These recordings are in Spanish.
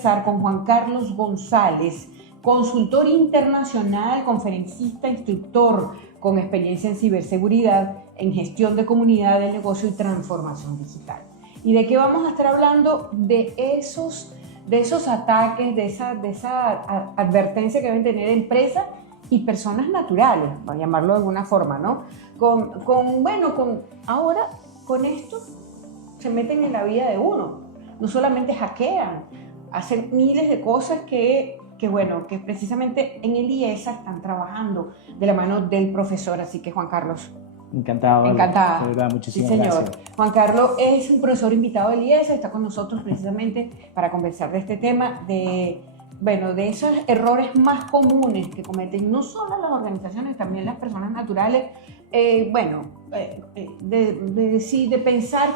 conversar con Juan Carlos González, consultor internacional, conferencista, instructor con experiencia en ciberseguridad, en gestión de comunidad de negocio y transformación digital. ¿Y de qué vamos a estar hablando? De esos ataques, de esa advertencia que deben tener empresas y personas naturales, para llamarlo de alguna forma, ¿no? Ahora con esto se meten en la vida de uno, no solamente hackean, hacen miles de cosas que precisamente en el IESA están trabajando de la mano del profesor. Así que Juan Carlos. Encantada. Encantada. De verdad, muchísimas sí, señor. gracias. Juan Carlos es un profesor invitado del IESA, está con nosotros precisamente para conversar de este tema, de esos errores más comunes que cometen no solo las organizaciones, también las personas naturales, de pensar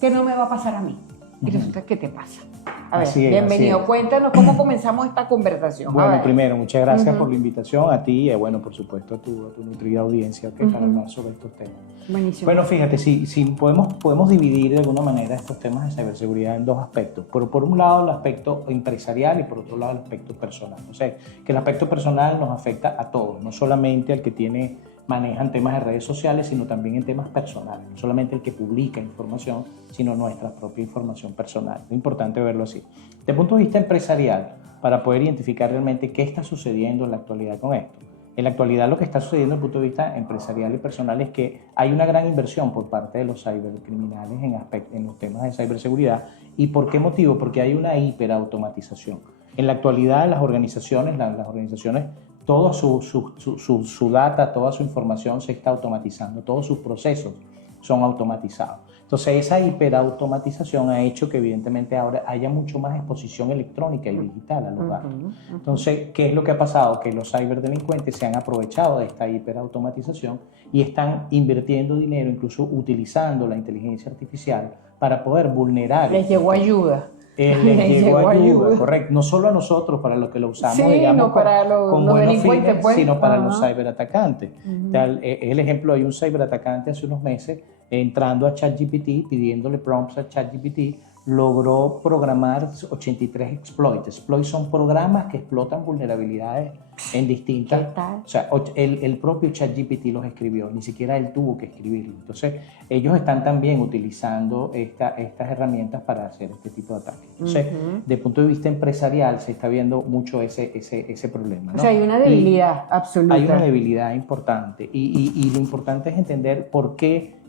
que no me va a pasar a mí. Y resulta que te pasa. A ver, bienvenido. Cuéntanos cómo comenzamos esta conversación. Bueno, primero, muchas gracias por la invitación a ti y, por supuesto, a tu nutrida audiencia para hablar sobre estos temas. Buenísimo. Bueno, fíjate, si podemos dividir de alguna manera estos temas de ciberseguridad en dos aspectos. Por un lado, el aspecto empresarial y por otro lado, el aspecto personal. O sea, que el aspecto personal nos afecta a todos, no solamente al que manejan temas de redes sociales, sino también en temas personales. No solamente el que publica información, sino nuestra propia información personal. Es importante verlo así. Desde el punto de vista empresarial, para poder identificar realmente qué está sucediendo en la actualidad con esto. En la actualidad lo que está sucediendo desde el punto de vista empresarial y personal es que hay una gran inversión por parte de los cibercriminales en los temas de ciberseguridad. ¿Y por qué motivo? Porque hay una hiperautomatización. En la actualidad las organizaciones toda su data, toda su información se está automatizando, todos sus procesos son automatizados. Entonces esa hiperautomatización ha hecho que evidentemente ahora haya mucho más exposición electrónica y digital a los datos. Entonces, ¿qué es lo que ha pasado? Que los ciberdelincuentes se han aprovechado de esta hiperautomatización y están invirtiendo dinero, incluso utilizando la inteligencia artificial para poder vulnerar. Les llegó ayuda. Les llegó ayuda, correcto. No solo a nosotros, para los que lo usamos, digamos, con buenos fines, sino para los ciberatacantes. El ejemplo, hay un ciberatacante hace unos meses entrando a ChatGPT, pidiéndole prompts a ChatGPT, logró programar 83 exploits. Exploits son programas que explotan vulnerabilidades en distintas... ¿Qué tal? O sea, el propio ChatGPT los escribió, ni siquiera él tuvo que escribirlo. Entonces, ellos están también utilizando estas herramientas para hacer este tipo de ataques. Entonces, desde el punto de vista empresarial, se está viendo mucho ese problema, ¿no? O sea, hay una debilidad absoluta. Hay una debilidad importante. Y lo importante es entender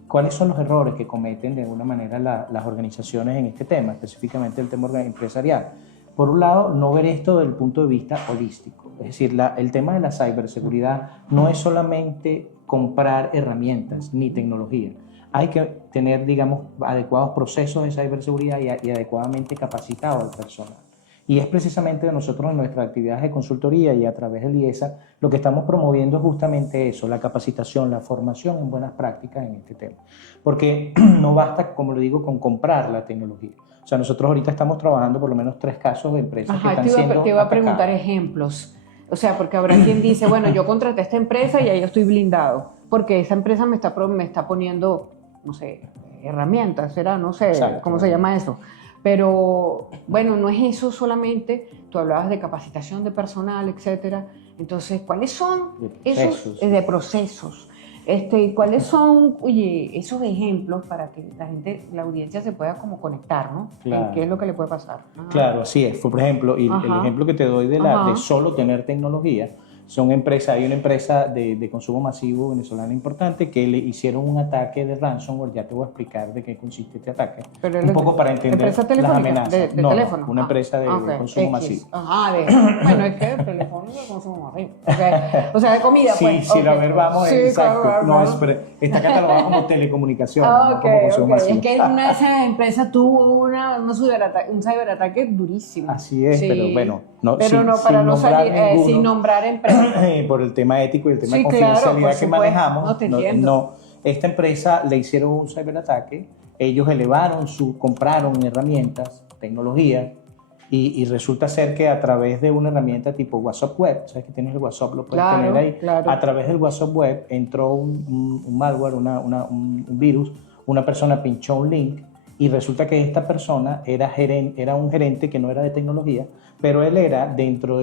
cuáles son los errores que cometen de alguna manera las organizaciones en este tema, específicamente el tema empresarial. Por un lado, no ver esto desde el punto de vista holístico. Es decir, el tema de la ciberseguridad no es solamente comprar herramientas ni tecnología. Hay que tener, digamos, adecuados procesos de ciberseguridad y adecuadamente capacitado al personal. Y es precisamente nosotros en nuestras actividades de consultoría y a través del IESA lo que estamos promoviendo es justamente eso, la capacitación, la formación en buenas prácticas en este tema. Porque no basta, como lo digo, con comprar la tecnología. O sea, nosotros ahorita estamos trabajando por lo menos 3 casos de empresas que están siendo te iba a atacadas. Preguntar ejemplos. O sea, porque habrá quien dice, bueno, yo contraté a esta empresa y ahí yo estoy blindado, porque esa empresa me está poniendo, no sé, herramientas, no sé, exacto, cómo se llama eso. Pero, bueno, no es eso solamente. Tú hablabas de capacitación de personal, etcétera. Entonces, ¿cuáles son esos de procesos? ¿Cuáles son, esos ejemplos para que la audiencia se pueda como conectar, ¿no? Claro. ¿Qué es lo que le puede pasar? Ajá. Claro, así es. Por ejemplo, el ejemplo que te doy de solo tener tecnología, hay una empresa de consumo masivo venezolana importante que le hicieron un ataque de ransomware. Ya te voy a explicar de qué consiste este ataque. Pero un poco para entender las amenazas. ¿De teléfono? Una empresa de consumo masivo. Bueno, es que el teléfono es de consumo masivo. O sea, de comida, pues. Sí, a ver, vamos, sí, exacto. Claro, no, está catalogado como telecomunicaciones, no como consumo masivo. Es que una de esas empresas tuvo un ciberataque durísimo. Así es, pero bueno. Sin nombrar empresas. Por el tema ético y el tema de confidencialidad que manejamos, esta empresa le hicieron un ciberataque, ellos compraron herramientas, tecnología, y resulta ser que a través de una herramienta tipo WhatsApp Web, sabes que tienes el WhatsApp, lo puedes tener ahí, a través del WhatsApp Web entró un malware, un virus, una persona pinchó un link Y resulta que esta persona era un gerente que no era de tecnología, pero él era,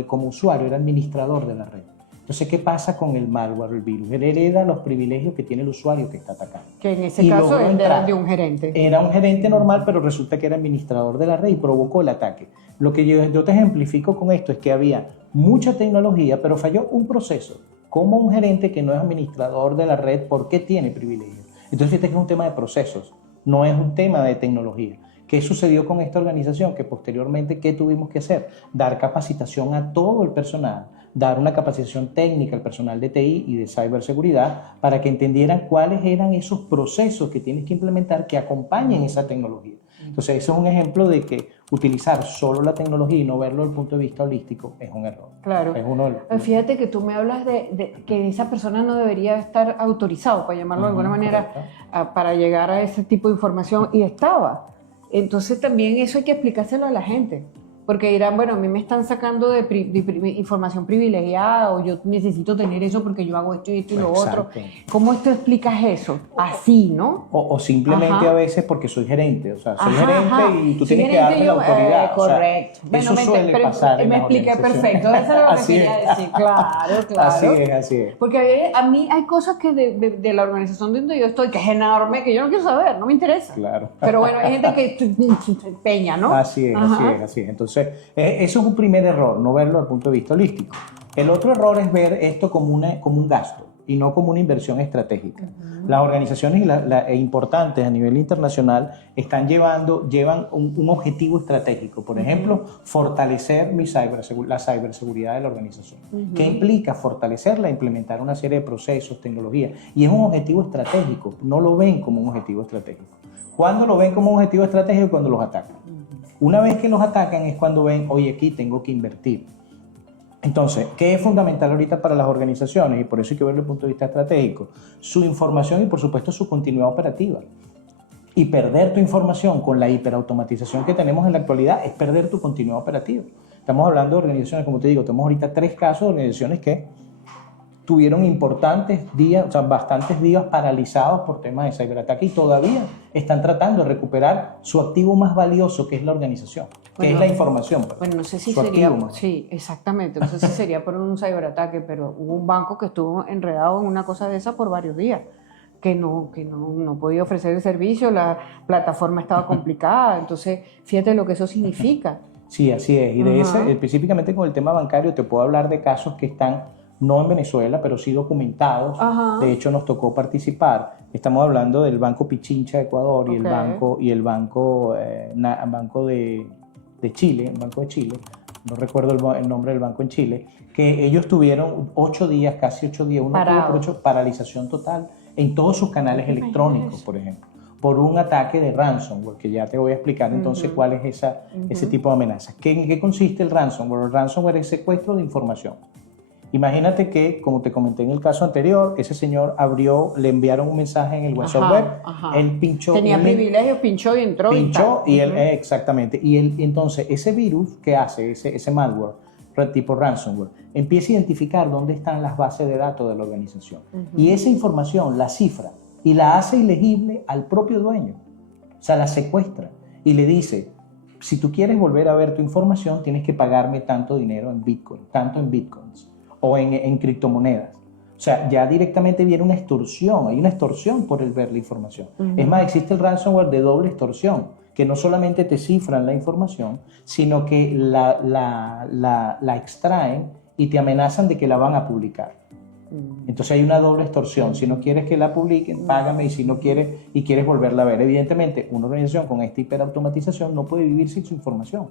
como usuario, era administrador de la red. Entonces, ¿qué pasa con el malware, el virus? Él hereda los privilegios que tiene el usuario que está atacando. Que en ese caso él era de un gerente. Era un gerente normal, pero resulta que era administrador de la red y provocó el ataque. Lo que yo te ejemplifico con esto es que había mucha tecnología, pero falló un proceso. Como un gerente que no es administrador de la red, ¿por qué tiene privilegios? Entonces, este es un tema de procesos, no es un tema de tecnología. ¿Qué sucedió con esta organización? Que posteriormente, ¿qué tuvimos que hacer? Dar capacitación a todo el personal, dar una capacitación técnica al personal de TI y de ciberseguridad para que entendieran cuáles eran esos procesos que tienes que implementar que acompañen esa tecnología. Entonces, eso es un ejemplo de que utilizar solo la tecnología y no verlo desde el punto de vista holístico es un error. Claro. Es uno Fíjate que tú me hablas de que esa persona no debería estar autorizado, para llamarlo de alguna manera, para llegar a ese tipo de información, y estaba. Entonces también eso hay que explicárselo a la gente. Porque dirán, bueno, a mí me están sacando de información privilegiada, o yo necesito tener eso porque yo hago esto y esto y lo otro. ¿Cómo tú explicas eso? Así, ¿no? O simplemente a veces porque soy gerente. O sea, soy gerente y tú tienes que darme la autoridad. Correcto. O sea, eso suele pasar. Me expliqué perfecto. Eso era lo que quería decir. Claro. Así es. Porque a mí hay cosas que de la organización donde yo estoy, que es enorme, que yo no quiero saber, no me interesa. Claro. Pero bueno, hay gente que se empeña, ¿no? Así es. Entonces, eso es un primer error, no verlo desde el punto de vista holístico. El otro error es ver esto como un gasto y no como una inversión estratégica. Las organizaciones importantes a nivel internacional llevan un objetivo estratégico. Por ejemplo, fortalecer la ciberseguridad de la organización. ¿Qué implica fortalecerla? Implementar una serie de procesos, tecnologías. Y es un objetivo estratégico. No lo ven como un objetivo estratégico. ¿Cuándo lo ven como un objetivo estratégico? Cuando los atacan. Una vez que los atacan es cuando ven, oye, aquí tengo que invertir. Entonces, ¿qué es fundamental ahorita para las organizaciones? Y por eso hay que verlo desde el punto de vista estratégico. Su información y, por supuesto, su continuidad operativa. Y perder tu información con la hiperautomatización que tenemos en la actualidad es perder tu continuidad operativa. Estamos hablando de organizaciones, como te digo, tenemos ahorita 3 casos de organizaciones que tuvieron importantes días, o sea, bastantes días paralizados por temas de ciberataque y todavía están tratando de recuperar su activo más valioso, que es la organización, que es la información. Bueno, no sé si sería, sí, exactamente, no sé si sería por un ciberataque, pero hubo un banco que estuvo enredado en una cosa de esa por varios días, que no podía ofrecer el servicio, la plataforma estaba complicada, entonces fíjate lo que eso significa. Sí, así es, y de ese, específicamente con el tema bancario, te puedo hablar de casos que están no en Venezuela, pero sí documentados. De hecho, nos tocó participar. Estamos hablando del Banco Pichincha de Ecuador y el banco de Chile, el Banco de Chile. No recuerdo el nombre del banco en Chile, que ellos tuvieron 8 días, casi 8 días, paralización total en todos sus canales electrónicos, por ejemplo, por un ataque de ransomware, que ya te voy a explicar entonces cuál es ese tipo de amenazas. ¿En qué consiste el ransomware? El ransomware es secuestro de información. Imagínate que, como te comenté en el caso anterior, ese señor le enviaron un mensaje en el WhatsApp web, él pinchó. Tenía privilegios, pinchó y entró. Exactamente. Y entonces, ese virus que hace, ese malware, tipo ransomware, empieza a identificar dónde están las bases de datos de la organización. Y esa información la cifra y la hace ilegible al propio dueño. O sea, la secuestra y le dice, si tú quieres volver a ver tu información, tienes que pagarme tanto dinero en Bitcoin, tanto en Bitcoins o en criptomonedas. O sea, ya directamente viene una extorsión, hay una extorsión por el ver la información. Es más, existe el ransomware de doble extorsión, que no solamente te cifran la información, sino que la extraen y te amenazan de que la van a publicar. Entonces hay una doble extorsión. Si no quieres que la publiquen, págame, y si no quieres y quieres volverla a ver. Evidentemente, una organización con esta hiperautomatización no puede vivir sin su información.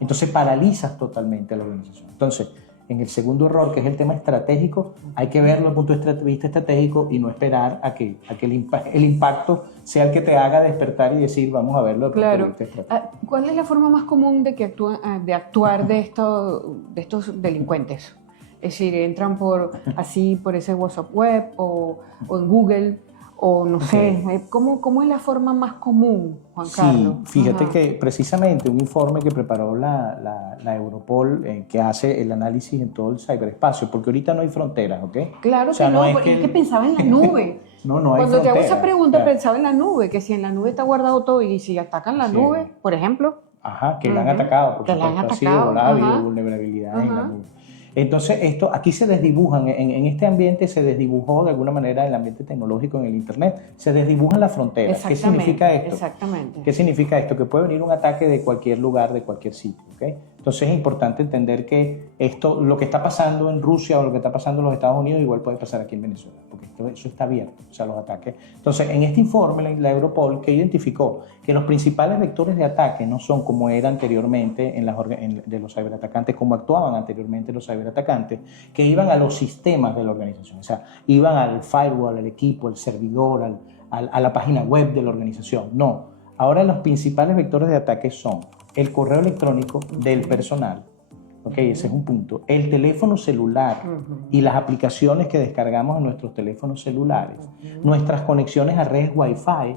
Entonces paralizas totalmente a la organización. Entonces, en el segundo error, que es el tema estratégico, hay que verlo desde el punto de vista estratégico y no esperar a que el impacto sea el que te haga despertar y decir, vamos a verlo desde el punto de vista estratégico. ¿Cuál es la forma más común de actuar de estos delincuentes? Es decir, entran por ese WhatsApp web o en Google, o no sé, ¿cómo es la forma más común, Juan Carlos? Sí, fíjate que precisamente un informe que preparó la Europol, que hace el análisis en todo el ciberespacio, porque ahorita no hay fronteras, ¿ok? Claro, o sea, que no, porque es que pensaba en la nube. No hay Cuando te hago esa frontera. pregunta, Claro. pensaba en la nube, que si en la nube está guardado todo y si atacan la Sí. nube, por ejemplo. Ajá, que la han Ujú. atacado, por Que la han supuesto, ha sido atacado, ha habido ajá. vulnerabilidades en la Ajá. nube. Entonces, aquí se desdibujan, en este ambiente se desdibujó de alguna manera el ambiente tecnológico en el Internet, se desdibujan las fronteras. ¿Qué significa esto? Exactamente. ¿Qué significa esto? Que puede venir un ataque de cualquier lugar, de cualquier sitio. ¿Okay? Entonces es importante entender que lo que está pasando en Rusia o lo que está pasando en los Estados Unidos igual puede pasar aquí en Venezuela, porque eso está abierto, o sea, los ataques. Entonces, en este informe, la Europol, que identificó que los principales vectores de ataque no son como era anteriormente de los ciberatacantes, como actuaban anteriormente los ciberatacantes, que iban a los sistemas de la organización, o sea, iban al firewall, al equipo, al servidor, a la página web de la organización. No, ahora los principales vectores de ataque son el correo electrónico del personal, ¿ok? Ese es un punto. El teléfono celular y las aplicaciones que descargamos en nuestros teléfonos celulares, nuestras conexiones a redes Wi-Fi,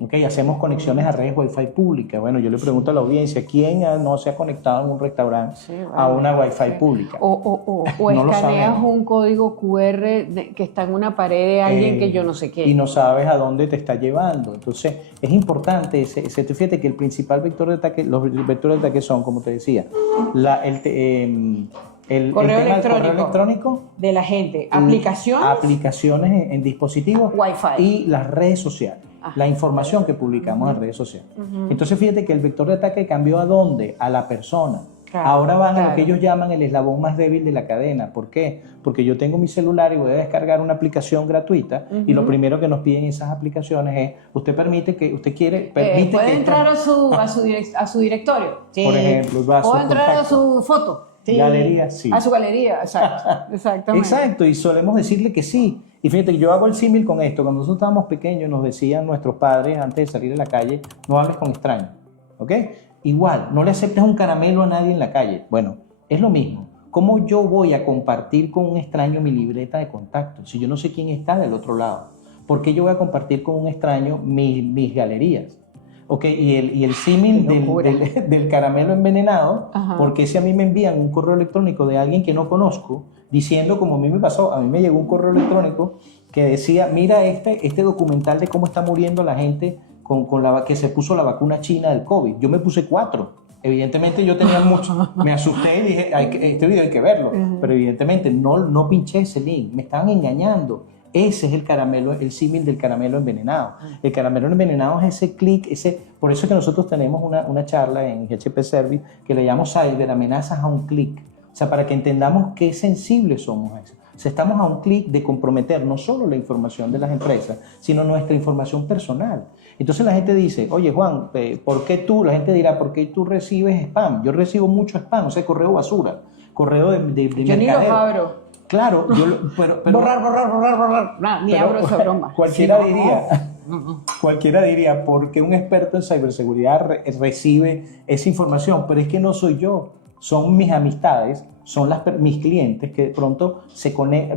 ¿ok? Hacemos conexiones a redes Wi-Fi públicas. Bueno, yo le pregunto a la audiencia, ¿quién no se ha conectado en un restaurante a una Wi-Fi pública? O No lo escaneas sabemos. un código QR que está en una pared de alguien que yo no sé qué. Y no sabes a dónde te está llevando. Entonces, es importante, fíjate que el principal vector de ataque, los vectores de ataque son, como te decía, el Correo tema del correo electrónico electrónico, de la gente, aplicaciones en dispositivos Wi-Fi. y las redes sociales, la información que publicamos en redes sociales. Entonces, fíjate que el vector de ataque cambió ¿a dónde? A la persona. Claro, Ahora van a lo claro. que ellos llaman el eslabón más débil de la cadena. ¿Por qué? Porque yo tengo mi celular y voy a descargar una aplicación gratuita y lo primero que nos piden esas aplicaciones es, permite ¿Puede que entrar a su directorio? Sí. Por ejemplo, va a ¿Puedo sus entrar a contactos. su foto? Sí. Galería, sí. A su galería, exacto. Exactamente. Exacto, y solemos decirle que sí. Y fíjate, yo hago el símil con esto. Cuando nosotros estábamos pequeños nos decían nuestros padres antes de salir a la calle, no hables con extraños, ¿ok? Igual, no le aceptes un caramelo a nadie en la calle. Bueno, es lo mismo. ¿Cómo yo voy a compartir con un extraño mi libreta de contacto si yo no sé quién está del otro lado? ¿Por qué yo voy a compartir con un extraño mis galerías? Okay, y el símil del caramelo envenenado, Ajá. porque si a mí me envían un correo electrónico de alguien que no conozco, diciendo como a mí me pasó, a mí me llegó un correo electrónico que decía, mira este documental de cómo está muriendo la gente que se puso la vacuna china del COVID. Yo me puse 4. Evidentemente yo tenía mucho, me asusté y dije, este video hay que verlo, pero evidentemente no pinché ese link, me estaban engañando. Ese es el caramelo, el símil del caramelo envenenado. El caramelo envenenado es ese clic, por eso es que nosotros tenemos una charla en GHP Service que le llamamos Cyberamenazas a un clic. O sea, para que entendamos qué sensibles somos a eso. O sea, estamos a un clic de comprometer no solo la información de las empresas, sino nuestra información personal. Entonces la gente dice, oye Juan, ¿por qué tú? La gente dirá, ¿por qué tú recibes spam? Yo recibo mucho spam, o sea, correo basura, correo de Yo ni los abro. Claro, pero borrar. Nah, ni abro esa broma. Cualquiera Sí, diría, cualquiera diría, porque un experto en ciberseguridad recibe esa información, pero es que no soy yo, son mis amistades, son mis clientes que de pronto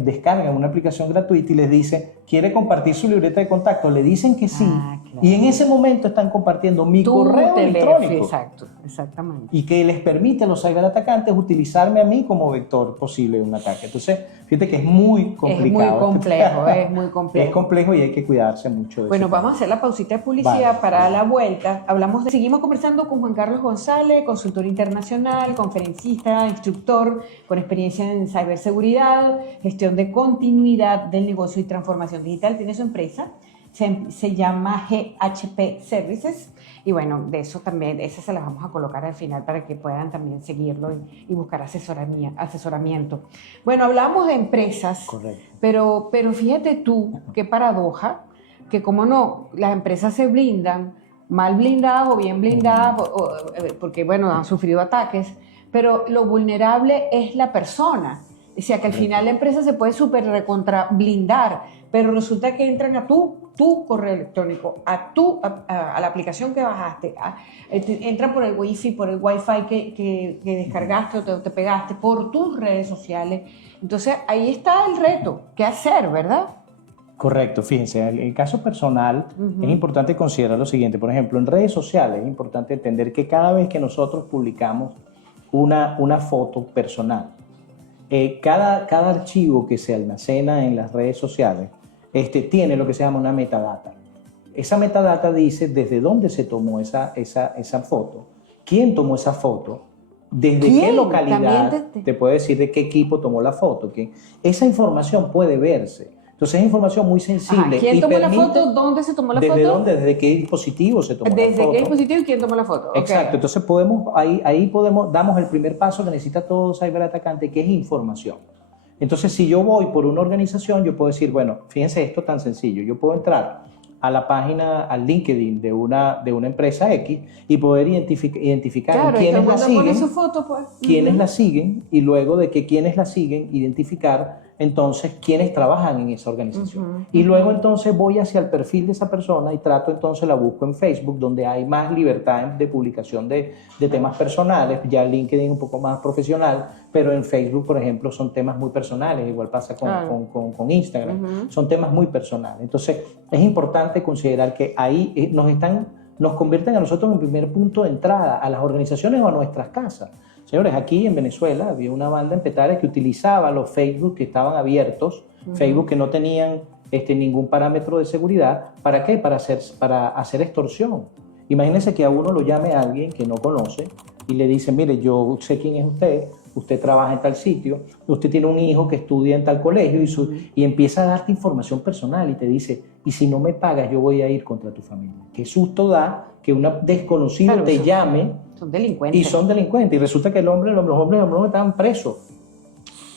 descargan una aplicación gratuita y les dicen, ¿quiere compartir su libreta de contacto? Le dicen que sí. Claro. Y en ese momento están compartiendo mi correo electrónico. Exacto, exactamente. Y que les permite a los ciberatacantes utilizarme a mí como vector posible de un ataque. Entonces, fíjate que es muy complicado. Es muy complejo, es muy complejo. Es complejo y hay que cuidarse mucho de eso. Bueno, vamos a hacer la pausita de publicidad para la vuelta. Seguimos conversando con Juan Carlos González, consultor internacional, conferencista, instructor con experiencia en ciberseguridad, gestión de continuidad del negocio y transformación digital. Tiene su empresa. Se llama GHP Services y bueno, de eso también, esas se las vamos a colocar al final para que puedan también seguirlo y buscar asesoramiento. Bueno, hablamos de empresas, correcto, pero fíjate tú, qué paradoja, que como no, las empresas se blindan, mal blindadas o bien blindadas, porque bueno, han sufrido ataques, pero lo vulnerable es la persona. O sea, que al final la empresa se puede súper recontra blindar, pero resulta que entran a tu correo electrónico, a la aplicación que bajaste, entran por el Wi-Fi, que descargaste o te pegaste, por tus redes sociales. Entonces, ahí está el reto. ¿Qué hacer, verdad? Correcto, fíjense, en el caso personal es importante considerar lo siguiente. Por ejemplo, en redes sociales es importante entender que cada vez que nosotros publicamos una foto personal, cada archivo que se almacena en las redes sociales tiene lo que se llama una metadata. Esa metadata dice desde dónde se tomó esa foto, quién tomó esa foto, desde qué localidad, te puede decir de qué equipo tomó la foto. Esa información puede verse. Entonces es información muy sensible. ¿Quién tomó la foto? ¿Dónde se tomó la foto? ¿Desde qué dispositivo se tomó la foto? ¿Desde qué dispositivo y quién tomó la foto? Exacto. Entonces damos el primer paso que necesita todo ciberatacante, que es información. Entonces, si yo voy por una organización, yo puedo decir, bueno, fíjense esto tan sencillo. Yo puedo entrar a la página, al LinkedIn de una empresa X y poder identificar quiénes la siguen, su foto, pues. quiénes la siguen, y luego de que quiénes la siguen, identificar entonces quiénes trabajan en esa organización. Y luego entonces voy hacia el perfil de esa persona y la busco en Facebook, donde hay más libertad de publicación de temas personales. Ya LinkedIn es un poco más profesional, pero en Facebook, por ejemplo, son temas muy personales. Igual pasa con Instagram. Son temas muy personales. Entonces es importante considerar que ahí nos convierten a nosotros en el primer punto de entrada a las organizaciones o a nuestras casas. Señores, aquí en Venezuela había una banda en Petare que utilizaba los Facebook que estaban abiertos, Facebook que no tenían ningún parámetro de seguridad. ¿Para qué? Para hacer extorsión. Imagínense que a uno lo llame alguien que no conoce y le dice, mire, yo sé quién es usted trabaja en tal sitio, usted tiene un hijo que estudia en tal colegio y empieza a darte información personal y te dice, y si no me pagas yo voy a ir contra tu familia. Qué susto da que un desconocido te llame. Son delincuentes. Y son delincuentes. Y resulta que los hombres estaban presos.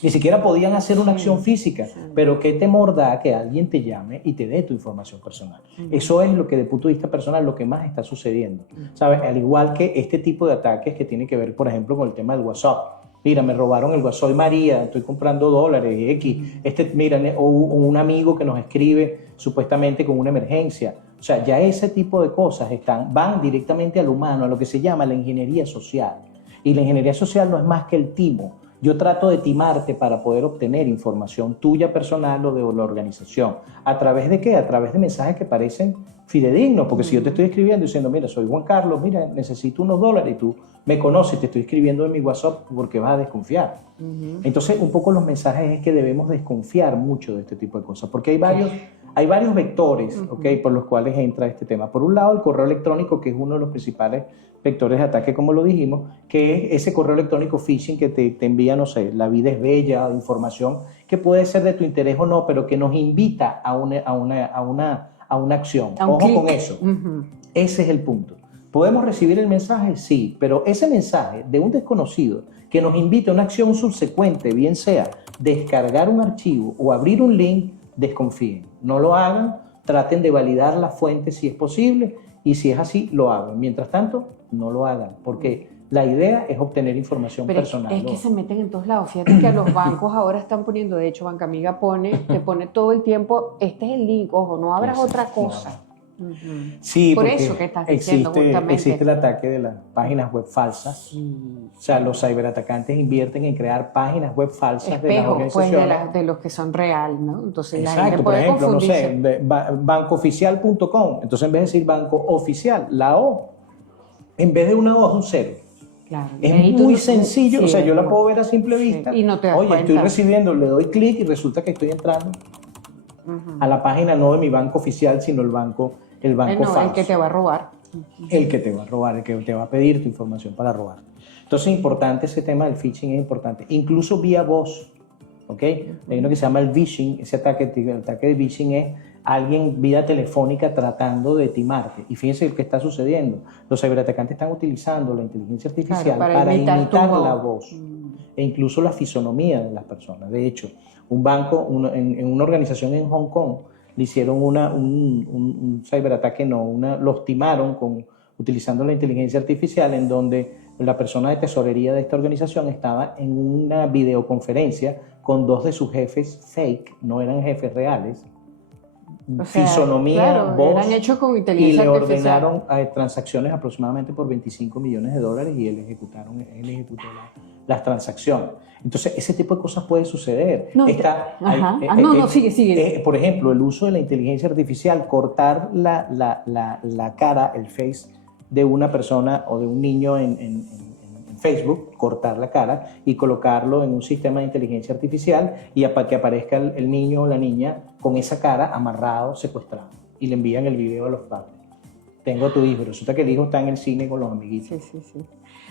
Ni siquiera podían hacer una acción física. Pero qué temor da que alguien te llame y te dé tu información personal. Eso es lo que, desde el punto de vista personal, lo que más está sucediendo. ¿Sabes? Al igual que este tipo de ataques que tiene que ver, por ejemplo, con el tema del WhatsApp. Mira, me robaron el WhatsApp. Soy María, estoy comprando dólares, X. Mira, o un amigo que nos escribe supuestamente con una emergencia. O sea, ya ese tipo de cosas van directamente al humano, a lo que se llama la ingeniería social. Y la ingeniería social no es más que el timo. Yo trato de timarte para poder obtener información tuya personal o de la organización. ¿A través de qué? A través de mensajes que parecen fidedignos. Porque si yo te estoy escribiendo diciendo, mira, soy Juan Carlos, mira, necesito unos dólares y tú me conoces, te estoy escribiendo en mi WhatsApp porque vas a desconfiar. Entonces, un poco los mensajes es que debemos desconfiar mucho de este tipo de cosas. Porque hay varios vectores, por los cuales entra este tema. Por un lado, el correo electrónico, que es uno de los principales vectores de ataque, como lo dijimos, que es ese correo electrónico phishing que te envía, no sé, la vida es bella, información que puede ser de tu interés o no, pero que nos invita a una acción. Ojo con eso. Ese es el punto. ¿Podemos recibir el mensaje? Sí, pero ese mensaje de un desconocido que nos invita a una acción subsecuente, bien sea descargar un archivo o abrir un link, desconfíen. No lo hagan, traten de validar la fuente si es posible y si es así, lo hagan. Mientras tanto, no lo hagan, porque la idea es obtener información personal. Es que se meten en todos lados. Fíjate que a los bancos ahora están poniendo, de hecho, Banca Amiga te pone todo el tiempo, este es el link, ojo, no abras otra cosa. Sí, por eso que estás diciendo justamente. Existe el ataque de las páginas web falsas. Sí. O sea, los ciberatacantes invierten en crear páginas web falsas de las organizaciones. Pues de los que son real, ¿no? Entonces exacto, la gente puede por ejemplo, confundirse. no sé, bancooficial.com. Entonces, en vez de decir banco oficial, la O, en vez de una O es un cero. Claro, es muy sencillo, o sea, yo la puedo ver a simple vista. Y no te das Oye, cuenta. estoy recibiendo, le doy clic y resulta que estoy entrando a la página no de mi banco oficial, sino el banco falso. El que te va a robar. El que te va a robar, el que te va a pedir tu información para robar. Entonces, importante ese tema del phishing, es importante. Incluso vía voz, ¿ok? Hay uno que se llama el phishing, el ataque de phishing es alguien vía telefónica tratando de timarte. Y fíjense lo que está sucediendo. Los ciberatacantes están utilizando la inteligencia artificial para imitar la voz e incluso la fisonomía de las personas. De hecho, un banco, en una organización en Hong Kong, le hicieron un ciberataque, los timaron utilizando la inteligencia artificial, en donde la persona de tesorería de esta organización estaba en una videoconferencia con dos de sus jefes fake, no eran jefes reales, o sea, fisonomía, claro, voz, eran hechos con y inteligencia le artificial. ordenaron transacciones aproximadamente por $25 millones y él ejecutó las transacciones. Entonces, ese tipo de cosas puede suceder. Sigue. Por ejemplo, el uso de la inteligencia artificial, cortar la cara, el face de una persona o de un niño en Facebook, cortar la cara y colocarlo en un sistema de inteligencia artificial y para que aparezca el niño o la niña con esa cara amarrado, secuestrado, y le envían el video a los padres. Tengo a tu hijo, resulta que el hijo está en el cine con los amiguitos. Sí.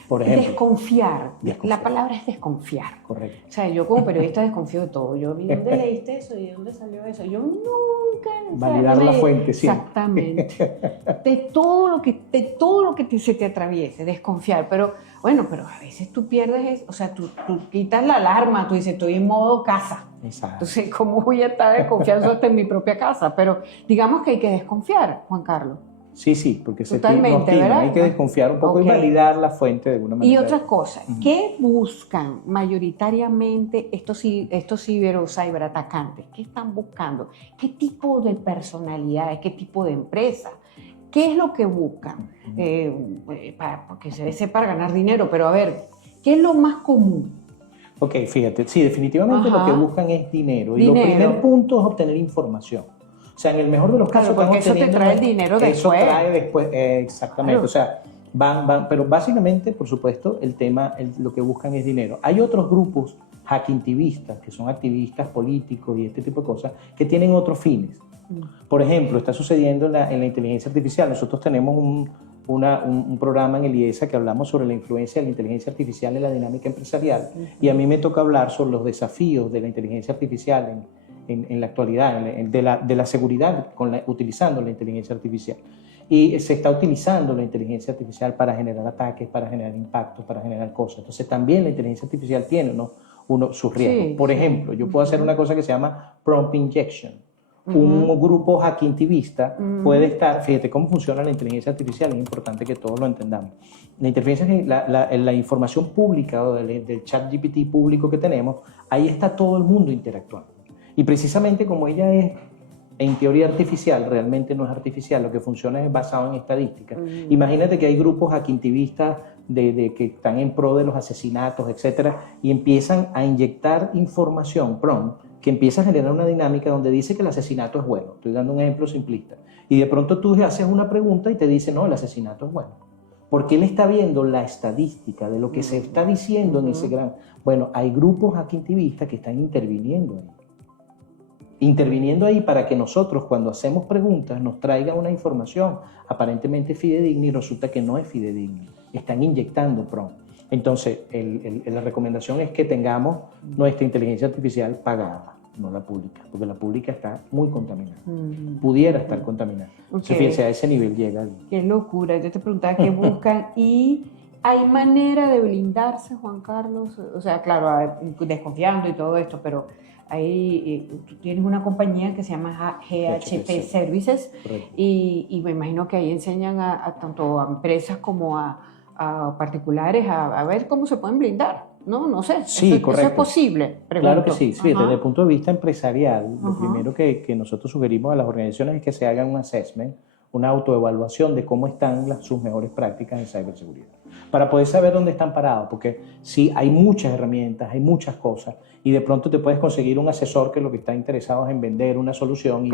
Por ejemplo. Desconfiar. La palabra es desconfiar. Correcto. O sea, yo como periodista desconfío de todo. Yo, ¿y dónde leíste eso? ¿Y de dónde salió eso? Yo nunca... Validar la fuente, sí. Exactamente. De todo lo que se te atraviese, desconfiar. Pero a veces tú pierdes, o sea, tú quitas la alarma, tú dices, estoy en modo casa. Exacto. Entonces, ¿cómo voy a estar desconfiando hasta en mi propia casa? Pero digamos que hay que desconfiar, Juan Carlos. Sí, porque totalmente, ¿verdad? Hay que desconfiar un poco y validar la fuente de alguna manera. Y otra cosa, ¿qué buscan mayoritariamente estos ciberatacantes? ¿Qué están buscando? ¿Qué tipo de personalidades? ¿Qué tipo de empresas? ¿Qué es lo que buscan? Porque se debe para ganar dinero, pero a ver, ¿qué es lo más común? Ok, fíjate, sí, definitivamente lo que buscan es dinero. Y lo primer punto es obtener información. O sea, en el mejor de los casos, porque eso te trae el dinero después. Eso trae después, exactamente. Claro. O sea, pero básicamente, por supuesto, lo que buscan es dinero. Hay otros grupos hackingtivistas, que son activistas políticos y este tipo de cosas, que tienen otros fines. Por ejemplo, está sucediendo en la inteligencia artificial. Nosotros tenemos un programa en el IESA que hablamos sobre la influencia de la inteligencia artificial en la dinámica empresarial. Y a mí me toca hablar sobre los desafíos de la inteligencia artificial en la actualidad, de la seguridad utilizando la inteligencia artificial. Y se está utilizando la inteligencia artificial para generar ataques, para generar impactos, para generar cosas. Entonces también la inteligencia artificial tiene sus riesgos. Por ejemplo, yo puedo hacer una cosa que se llama prompt injection. Un grupo hackingtivista puede estar, fíjate cómo funciona la inteligencia artificial, es importante que todos lo entendamos. La información pública o del chat GPT público que tenemos, ahí está todo el mundo interactuando. Y precisamente como ella es en teoría artificial, realmente no es artificial, lo que funciona es basado en estadísticas. Imagínate que hay grupos hackingtivistas que están en pro de los asesinatos, etcétera, y empiezan a inyectar información, prompt, que empieza a generar una dinámica donde dice que el asesinato es bueno. Estoy dando un ejemplo simplista. Y de pronto tú haces una pregunta y te dice, no, el asesinato es bueno. Porque él está viendo la estadística de lo que se está diciendo en ese gran... Bueno, hay grupos hackingtivistas que están interviniendo ahí para que nosotros, cuando hacemos preguntas, nos traigan una información aparentemente fidedigna y resulta que no es fidedigna. Están inyectando prompt. Entonces, la recomendación es que tengamos nuestra inteligencia artificial pagada, no la pública, porque la pública está muy contaminada. Pudiera estar contaminada. Entonces, fíjense, a ese nivel llega. Qué locura. Yo te preguntaba qué buscan y ¿hay manera de blindarse, Juan Carlos? O sea, claro, desconfiando y todo esto, pero ahí tú tienes una compañía que se llama GHP Services y me imagino que ahí enseñan tanto a empresas como a particulares a ver cómo se pueden blindar, ¿no? No sé, sí, correcto. ¿Eso es posible? Pregunto. Claro que sí. Desde el punto de vista empresarial, lo primero que nosotros sugerimos a las organizaciones es que se hagan un assessment, una autoevaluación de cómo están sus mejores prácticas en ciberseguridad, para poder saber dónde están parados, porque sí, hay muchas herramientas, hay muchas cosas, y de pronto te puedes conseguir un asesor que lo que está interesado es en vender una solución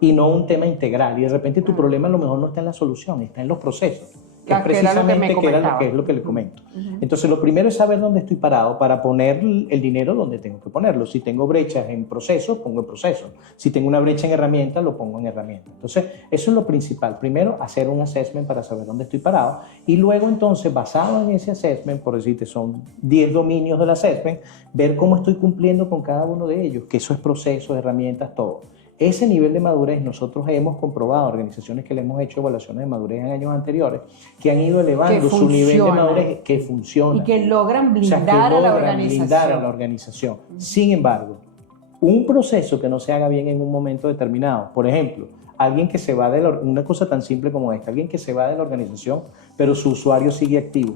y no un tema integral, y de repente tu problema a lo mejor no está en la solución, está en los procesos. Que es precisamente que es lo que le comento. Entonces, lo primero es saber dónde estoy parado para poner el dinero donde tengo que ponerlo. Si tengo brechas en procesos, pongo en procesos. Si tengo una brecha en herramientas, lo pongo en herramientas. Entonces, eso es lo principal. Primero, hacer un assessment para saber dónde estoy parado y luego, entonces, basado en ese assessment, por decirte, son 10 dominios del assessment, ver cómo estoy cumpliendo con cada uno de ellos, que eso es procesos, herramientas, todo. Ese nivel de madurez nosotros hemos comprobado, organizaciones que le hemos hecho evaluaciones de madurez en años anteriores, que han ido elevando su nivel de madurez, que funciona. Y que logran blindar a la organización. Sin embargo, un proceso que no se haga bien en un momento determinado, por ejemplo, alguien que se va de una cosa tan simple como esta, alguien que se va de la organización, pero su usuario sigue activo.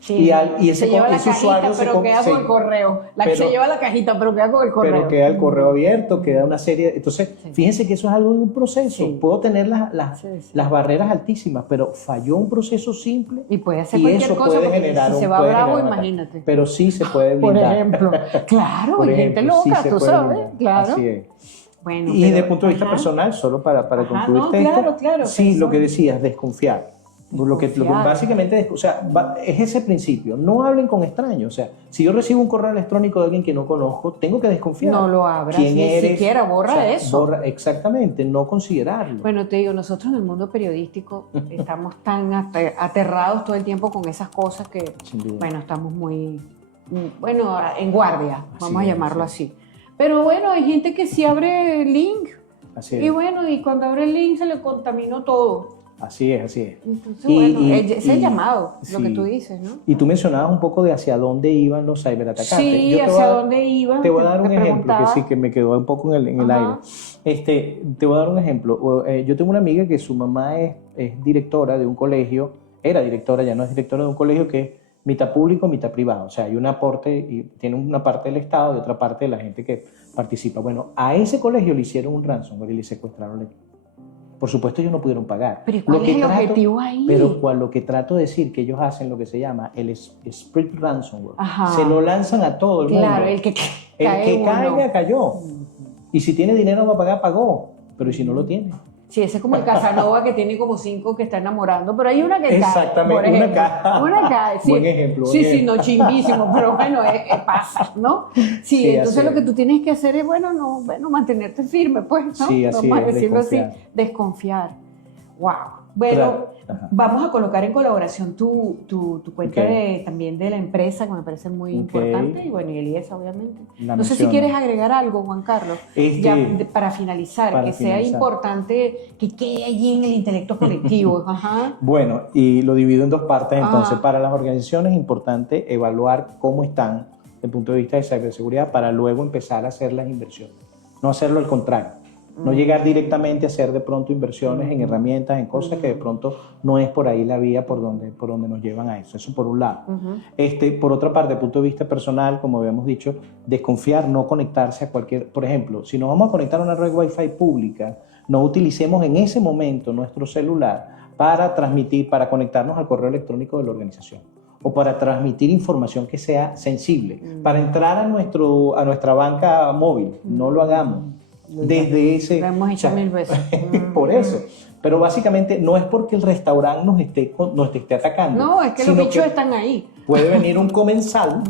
Sí, y ese usuario pero queda con el correo. Se lleva la cajita, pero queda con el correo. Pero queda el correo abierto, queda una serie. Entonces, fíjense que eso es algo de un proceso. Sí. Puedo tener las barreras altísimas, pero falló un proceso simple. Y puede hacer cualquier cosa, puede generar si se va bravo, imagínate. Pero sí se puede blindar. Por ejemplo. Claro, hay gente loca, tú sabes. Claro. Así es. Bueno, y desde el punto de vista personal, solo para concluir esto. Claro, sí, lo que decías, desconfiar. Lo que básicamente es, o sea, es ese principio. No hablen con extraños. O sea, si yo recibo un correo electrónico de alguien que no conozco, tengo que desconfiar. No lo abras, ¿Quién ni eres? siquiera borra, o sea, eso. Borra, exactamente, no considerarlo. Bueno, te digo, nosotros en el mundo periodístico estamos tan aterrados todo el tiempo con esas cosas que, bueno, estamos muy, bueno, en guardia, vamos a llamarlo así. Pero bueno, hay gente que sí abre el link. Así es. Y bueno, y cuando abre el link se le contaminó todo. Así es, así es. Entonces, bueno, ese llamado, lo que tú dices, ¿no? Y tú mencionabas un poco de hacia dónde iban los ciberatacantes. Sí, hacia dónde iban. Te voy a dar un ejemplo que sí, que me quedó un poco en el aire. Te voy a dar un ejemplo. Yo tengo una amiga que su mamá es directora de un colegio, era directora, ya no es directora de un colegio que es mitad público, mitad privado. O sea, hay un aporte, y tiene una parte del Estado y otra parte de la gente que participa. Bueno, a ese colegio le hicieron un ransomware y le secuestraron el equipo. Por supuesto, ellos no pudieron pagar. ¿Pero cuál es el objetivo ahí? Pero lo que trato de decir, que ellos hacen lo que se llama el Split Ransomware. Ajá. Se lo lanzan a todo el mundo. Claro, el que caiga, cayó. Y si tiene dinero para pagar, pagó. Pero ¿y si no lo tiene? Sí, ese es como el Casanova que tiene como 5 que está enamorando, pero hay una que cae. Exactamente, una cae. Sí. Buen ejemplo. Sí, no, chimbísimo, pero bueno, pasa, ¿no? Sí, entonces lo que tú tienes que hacer es, bueno, mantenerte firme, pues, ¿no? Sí, así vamos a es, decirlo así, desconfiar. Wow. Bueno, vamos a colocar en colaboración tu cuenta también de la empresa, que me parece muy importante, y bueno, y Elías, obviamente. No sé si quieres agregar algo, Juan Carlos, ya para finalizar, sea importante que quede allí en el intelecto colectivo. Ajá. Bueno, y lo divido en dos partes, entonces, para las organizaciones es importante evaluar cómo están desde el punto de vista de ciberseguridad para luego empezar a hacer las inversiones, no hacerlo al contrario. No llegar directamente a hacer de pronto inversiones en herramientas, en cosas que de pronto no es por ahí la vía por donde nos llevan a eso. Eso por un lado. Por otra parte, desde el punto de vista personal, como habíamos dicho, desconfiar, no conectarse a cualquier... Por ejemplo, si nos vamos a conectar a una red Wi-Fi pública, no utilicemos en ese momento nuestro celular para transmitir, para conectarnos al correo electrónico de la organización o para transmitir información que sea sensible. Para entrar a nuestra banca móvil, no lo hagamos. Desde ese... Lo hemos hecho 1000 veces. Por eso. Pero básicamente no es porque el restaurante nos esté atacando. No, es que los bichos están ahí. Puede venir un comensal,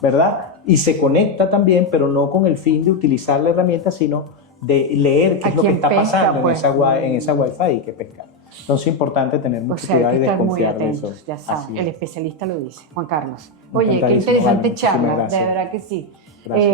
¿verdad? Y se conecta también, pero no con el fin de utilizar la herramienta, sino de leer qué es lo que está pasando pues, en esa Wi-Fi y qué pescar. Entonces es importante tener mucho cuidado y desconfiar de eso. Ya saben, el especialista lo dice, Juan Carlos. Oye, qué interesante charla, de verdad que sí. Gracias.